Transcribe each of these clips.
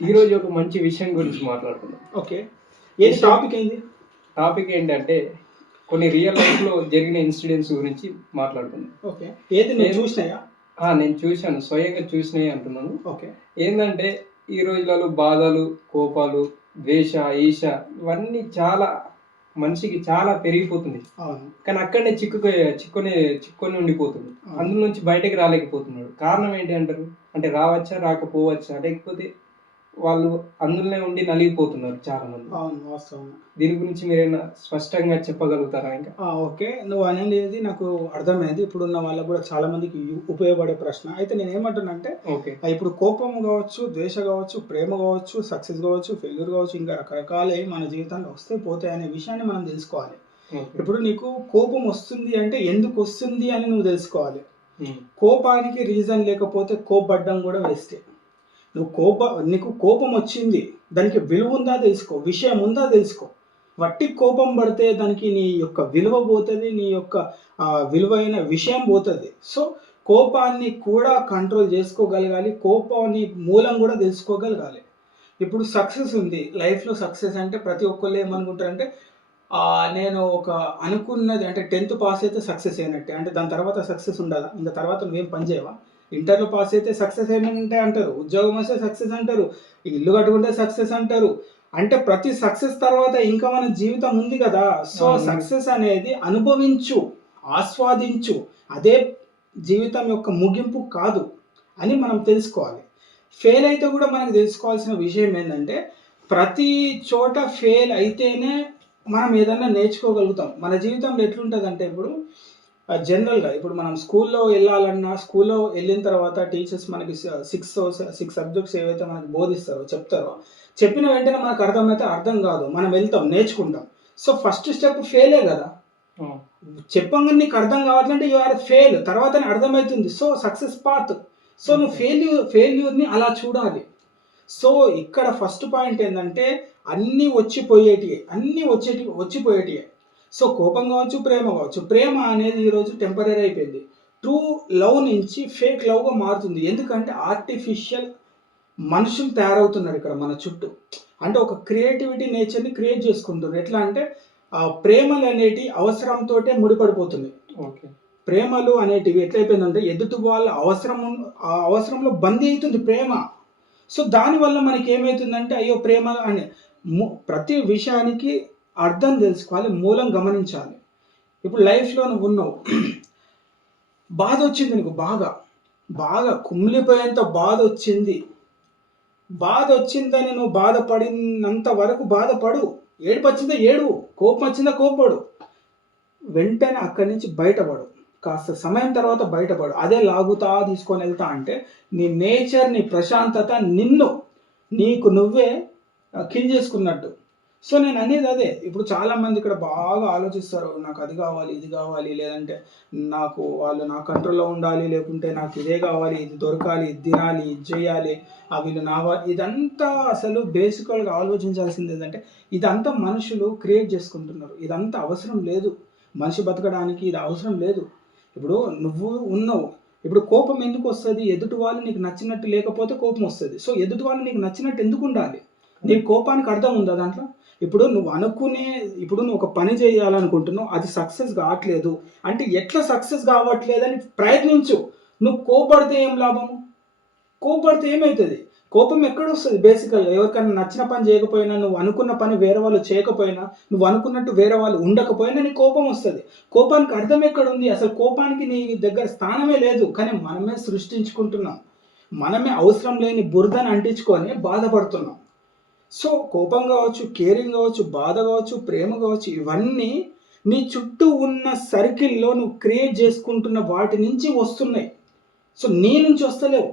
ఈరోజు ఒక మంచి విషయం గురించి మాట్లాడుకుందాం. ఓకే. ఏది టాపిక్ ఏంది? టాపిక్ ఏంటంటే కొన్ని రియల్ లైఫ్‌లో జరిగిన ఇన్సిడెంట్స్ గురించి మాట్లాడుకుందాం. ఓకే. ఏది నువ్వు చూసినాయా? నేను చూశాను. స్వయంగా చూసినయి అంటున్నాను. ఓకే. ఏందంటే ఈ రోజులలో బాధలు, కోపాలు, ద్వేష, ఈర్ష ఇవన్నీ చాలా మనిషికి చాలా పెరిగిపోతుంది. అవును. కానీ అక్కడనే చిక్కుకొని ఉండిపోతుంది. అవును. అందులో నుంచి బయటకి రాలేకపోతున్నాడు. కారణం ఏంటి అంటారు? అంటే రావచ్చా? రాకపోవచ్చా? లేకపోతే వాళ్ళు అందులోనే ఉండి నలిగిపోతున్నారు చాలామంది. అవును. వాస్తవం. దీని గురించి మీరేమైనా స్పష్టంగా చెప్పగలుగుతారా ఇంకా? ఓకే. నువ్వు అనేది నాకు అర్థమైంది. ఇప్పుడున్న వాళ్ళకి కూడా చాలా మందికి ఉపయోగపడే ప్రశ్న. అయితే నేనేమంటున్నానంటే ఓకే. ఇప్పుడు కోపం కావచ్చు, ద్వేష కావచ్చు, ప్రేమ కావచ్చు, సక్సెస్ కావచ్చు, ఫెయిల్యూర్ కావచ్చు, ఇంకా రకరకాలే మన జీవితంలో వస్తే పోతాయి అనే విషయాన్ని మనం తెలుసుకోవాలి. ఓకే. ఇప్పుడు నీకు కోపం వస్తుంది అంటే ఎందుకు వస్తుంది అని నువ్వు తెలుసుకోవాలి. కోపానికి రీజన్ లేకపోతే కోపపడ్డం కూడా వేస్టే. నీకు కోపం వచ్చింది, దానికి విలువ ఉందా తెలుసుకో, విషయం ఉందా తెలుసుకో. వట్టి కోపం పడితే దానికి నీ యొక్క విలువ పోతుంది, నీ యొక్క విలువైన విషయం పోతుంది. సో కోపాన్ని కూడా కంట్రోల్ చేసుకోగలగాలి, కోపాన్ని మూలం కూడా తెలుసుకోగలగాలి. ఇప్పుడు సక్సెస్ ఉంది లైఫ్లో. సక్సెస్ అంటే ప్రతి ఒక్కళ్ళు ఏమనుకుంటారంటే నేను ఒక అనుకున్నది అంటే 10th పాస్ అయితే సక్సెస్ అయినట్టే. అంటే దాని తర్వాత సక్సెస్ ఉండదా? ఇంకా తర్వాత నువ్వేం పని చేయవా? ఇంటర్లో పాస్ అయితే సక్సెస్ అయినట్టే అంటారు, ఉద్యోగం వస్తే సక్సెస్ అంటారు, ఇల్లు కట్టుకుంటే సక్సెస్ అంటారు. అంటే ప్రతి సక్సెస్ తర్వాత ఇంకా మన జీవితం ఉంది కదా. సో సక్సెస్ అనేది అనుభవించు, ఆస్వాదించు, అదే జీవితం యొక్క ముగింపు కాదు అని మనం తెలుసుకోవాలి. ఫెయిల్ అయితే కూడా మనకు తెలుసుకోవాల్సిన విషయం ఏంటంటే ప్రతి చోట ఫెయిల్ అయితేనే మనం ఏదన్నా నేర్చుకోగలుగుతాం. మన జీవితంలో ఎట్లుంటుందంటే ఇప్పుడు జనరల్గా ఇప్పుడు మనం స్కూల్లో వెళ్ళాలన్నా, స్కూల్లో వెళ్ళిన తర్వాత టీచర్స్ మనకి సిక్స్ సబ్జెక్ట్స్ ఏవైతే మనకి బోధిస్తారో, చెప్తారో, చెప్పిన వెంటనే మనకు అర్థమైతే అర్థం కాదు, మనం వెళ్తాం, నేర్చుకుంటాం. సో ఫస్ట్ స్టెప్ ఫెయిలే కదా. చెప్పంగానే నీకు అర్థం కావట్లంటే యు ఆర్ ఫెయిల్, తర్వాతనే అర్థమవుతుంది. So success path. సో నువ్వు ఫెయిల్యూర్ని అలా చూడాలి. సో ఇక్కడ ఫస్ట్ పాయింట్ ఏంటంటే అన్నీ వచ్చిపోయేటివే. సో కోపం కావచ్చు, ప్రేమ కావచ్చు. ప్రేమ అనేది ఈరోజు టెంపరీ అయిపోయింది. ట్రూ లవ్ నుంచి ఫేక్ లవ్గా మారుతుంది. ఎందుకంటే ఆర్టిఫిషియల్ మనుషులు తయారవుతున్నారు ఇక్కడ మన చుట్టూ. అంటే ఒక క్రియేటివిటీ నేచర్ని క్రియేట్ చేసుకుంటున్నారు. ఎట్లా అంటే ప్రేమలు అనేటివి అవసరంతో ముడిపడిపోతున్నాయి. ఓకే. ప్రేమలు అనేటివి ఎట్లయిపోయిందంటే ఎదుటి వాళ్ళ అవసరంలో బందీ అవుతుంది ప్రేమ. సో దానివల్ల మనకి ఏమవుతుందంటే అయ్యో ప్రేమ అని ప్రతి విషయానికి అర్థం తెలుసుకోవాలి, మూలం గమనించాలి. ఇప్పుడు లైఫ్లో నువ్వు ఉన్నావు, బాధ వచ్చింది నీకు, బాగా కుమిలిపోయేంత బాధ వచ్చిందని నువ్వు బాధపడినంత వరకు బాధపడు, ఏడుపు వచ్చిందా ఏడు, కోపం వచ్చిందా కోపడు, వెంటనే అక్కడి నుంచి బయటపడు, కాస్త సమయం తర్వాత బయటపడు. అదే లాగుతా తీసుకొని వెళ్తా అంటే నీ నేచర్, నీ ప్రశాంతత నీకు నువ్వే కిల్ చేసుకున్నట్టు. సో నేను అనేది అదే. ఇప్పుడు చాలామంది ఇక్కడ బాగా ఆలోచిస్తారు, నాకు అది కావాలి, ఇది కావాలి, లేదంటే వాళ్ళు నా కంట్రోల్లో ఉండాలి, లేకుంటే నాకు ఇదే కావాలి, ఇది దొరకాలి, ఇది తినాలి, ఇది చేయాలి, వీళ్ళు ఇదంతా అసలు బేసికల్గా ఆలోచించాల్సింది ఏంటంటే ఇదంతా మనుషులు క్రియేట్ చేసుకుంటున్నారు. ఇదంతా అవసరం లేదు, మనిషి బతకడానికి ఇది అవసరం లేదు. ఇప్పుడు నువ్వు ఉన్నావు, ఇప్పుడు కోపం ఎందుకు వస్తుంది? ఎదుటి వాళ్ళు నీకు నచ్చినట్టు లేకపోతే కోపం వస్తుంది. సో ఎదుటి వాళ్ళు నీకు నచ్చినట్టు ఎందుకు ఉండాలి? నీ కోపానికి అర్థం ఉందా దాంట్లో? ఇప్పుడు నువ్వు ఒక పని చేయాలనుకుంటున్నావు, అది సక్సెస్ కావట్లేదు అంటే ఎట్లా సక్సెస్ కావట్లేదని ప్రయత్నించు. నువ్వు కోపడితే ఏం లాభము? కోపడితే ఏమవుతుంది? కోపం ఎక్కడ వస్తుంది? బేసికల్గా ఎవరికైనా నచ్చిన పని చేయకపోయినా, నువ్వు అనుకున్న పని వేరే వాళ్ళు చేయకపోయినా, నువ్వు అనుకున్నట్టు వేరే వాళ్ళు ఉండకపోయినా నీకు కోపం వస్తుంది. కోపానికి అర్థం ఎక్కడ ఉంది? అసలు కోపానికి నీ దగ్గర స్థానమే లేదు. కానీ మనమే సృష్టించుకుంటున్నాం, మనమే అవసరం లేని బురదను అంటించుకొని బాధపడుతున్నాం. సో కోపం కావచ్చు, కేరింగ్ కావచ్చు, బాధ కావచ్చు, ప్రేమ కావచ్చు, ఇవన్నీ నీ చుట్టూ ఉన్న సర్కిల్లో నువ్వు క్రియేట్ చేసుకుంటున్న వాటి నుంచి వస్తున్నాయి. సో నీ నుంచి వస్తలేవు,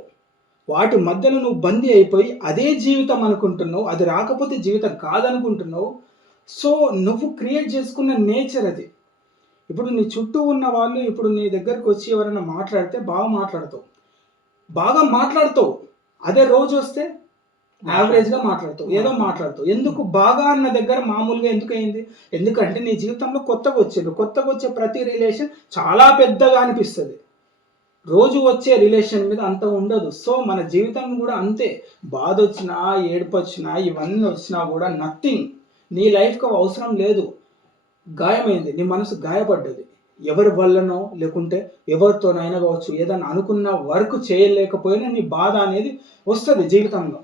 వాటి మధ్యలో నువ్వు బందీ అయిపోయి అదే జీవితం అనుకుంటున్నావు, అది రాకపోతే జీవితం కాదనుకుంటున్నావు. సో నువ్వు క్రియేట్ చేసుకున్న నేచర్ అది. ఇప్పుడు నీ చుట్టూ ఉన్న వాళ్ళు ఇప్పుడు నీ దగ్గరకు వచ్చి ఎవరైనా మాట్లాడితే బాగా మాట్లాడతావు, అదే రోజు వస్తే యావరేజ్గా మాట్లాడతావు, ఏదో మాట్లాడతావు. ఎందుకు? బాగా అన్న దగ్గర మామూలుగా ఎందుకు అయింది? ఎందుకంటే నీ జీవితంలో కొత్తగా వచ్చే ప్రతి రిలేషన్ చాలా పెద్దగా అనిపిస్తుంది. రోజు వచ్చే రిలేషన్ మీద అంత ఉండదు. సో మన జీవితం కూడా అంతే. బాధ వచ్చినా, ఏడుపు వచ్చినా, ఇవన్నీ వచ్చినా కూడా నథింగ్. నీ లైఫ్కి అవసరం లేదు. గాయమైంది, నీ మనసు గాయపడ్డది. ఎవరి వల్లనో లేకుంటే ఎవరితోనైనా కావచ్చు, ఏదైనా అనుకున్న వర్క్ చేయలేకపోయినా నీ బాధ అనేది వస్తుంది జీవితంలో.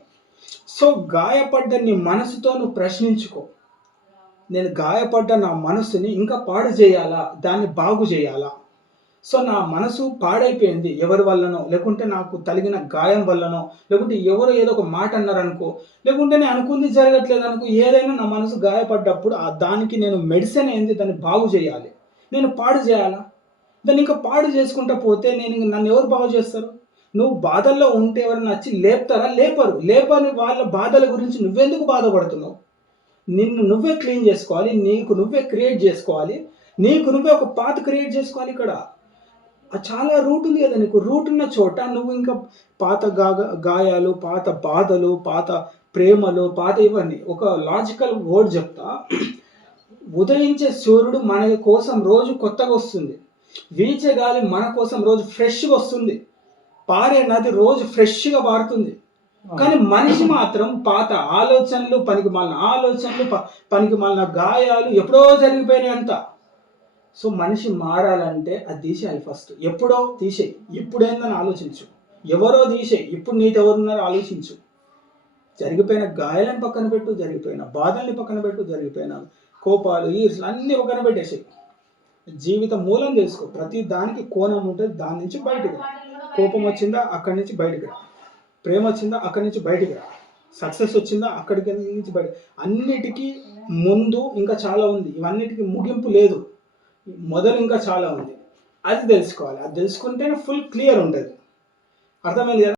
సో గాయపడ్డ నీ మనసుతో నువ్వు ప్రశ్నించుకో, నేను గాయపడ్డ నా మనసుని ఇంకా పాడు చేయాలా, దాన్ని బాగు చేయాలా? సో నా మనసు పాడైపోయింది ఎవరి వల్లనో, లేకుంటే నాకు తగిలిన గాయం వల్లనో, లేకుంటే ఎవరో ఏదో ఒక మాట అన్నారనుకో, లేకుంటే నేను అనుకుంది జరగట్లేదు అనుకో, ఏదైనా నా మనసు గాయపడ్డప్పుడు దానికి నేను మెడిసిన్ ఏంది, దాన్ని బాగు చేయాలి. నేను పాడు చేయాలా? దాన్ని ఇంకా పాడు చేసుకుంటా పోతే నన్ను ఎవరు బాగు చేస్తారు? నువ్వు బాధల్లో ఉంటే ఎవరైనా వచ్చి లేపుతారా? లేపరు. లేపని వాళ్ళ బాధల గురించి నువ్వెందుకు బాధపడుతున్నావు? నిన్ను నువ్వే క్లీన్ చేసుకోవాలి, నీకు నువ్వే క్రియేట్ చేసుకోవాలి, నీకు నువ్వే ఒక పాత్ క్రియేట్ చేసుకోవాలి. ఇక్కడ చాలా రూట్ ఉంది కదా నీకు. రూట్ ఉన్న చోట నువ్వు ఇంకా పాత గాయాలు, పాత బాధలు, పాత ప్రేమలు, పాత ఇవన్నీ. ఒక లాజికల్ వర్డ్ చెప్తా. ఉదయించే సూర్యుడు మన కోసం రోజు కొత్తగా వస్తుంది. వీచే గాలి మన కోసం రోజు ఫ్రెష్గా వస్తుంది. పారే నది రోజు ఫ్రెష్గా పారుతుంది. కానీ మనిషి మాత్రం పాత ఆలోచనలు, పనికి మాలిన ఆలోచనలు, పనికి మాలిన గాయాలు, ఎప్పుడో జరిగిపోయినాయి అంత. సో మనిషి మారాలంటే అది తీసేయాలి ఫస్ట్. ఎప్పుడో తీసేయి, ఇప్పుడేందని ఆలోచించు. ఎవరో తీసేయి, ఇప్పుడు నీతో ఎవరున్నారో ఆలోచించు. జరిగిపోయిన గాయాలను పక్కన పెట్టు, జరిగిపోయిన బాధల్ని పక్కన పెట్టు, జరిగిపోయిన కోపాలు, ఈర్ష్లు అన్నీ పక్కన పెట్టేసాయి. జీవితం మూలం తెలుసుకో. ప్రతి దానికి కోణం ఉంటుంది, దాని నుంచి బయటికి రా. కోపం వచ్చిందా అక్కడి నుంచి బయటికి రా, ప్రేమ వచ్చిందా అక్కడి నుంచి బయటికి రా, సక్సెస్ వచ్చిందా అక్కడికి నుంచి బయట. అన్నిటికీ ముందు ఇంకా చాలా ఉంది, ఇవన్నిటికీ ముగింపు లేదు, మొదలు ఇంకా చాలా ఉంది. అది తెలుసుకోవాలి. అది తెలుసుకుంటేనే ఫుల్ క్లియర్ ఉంటుంది. అర్థమైంది కదా?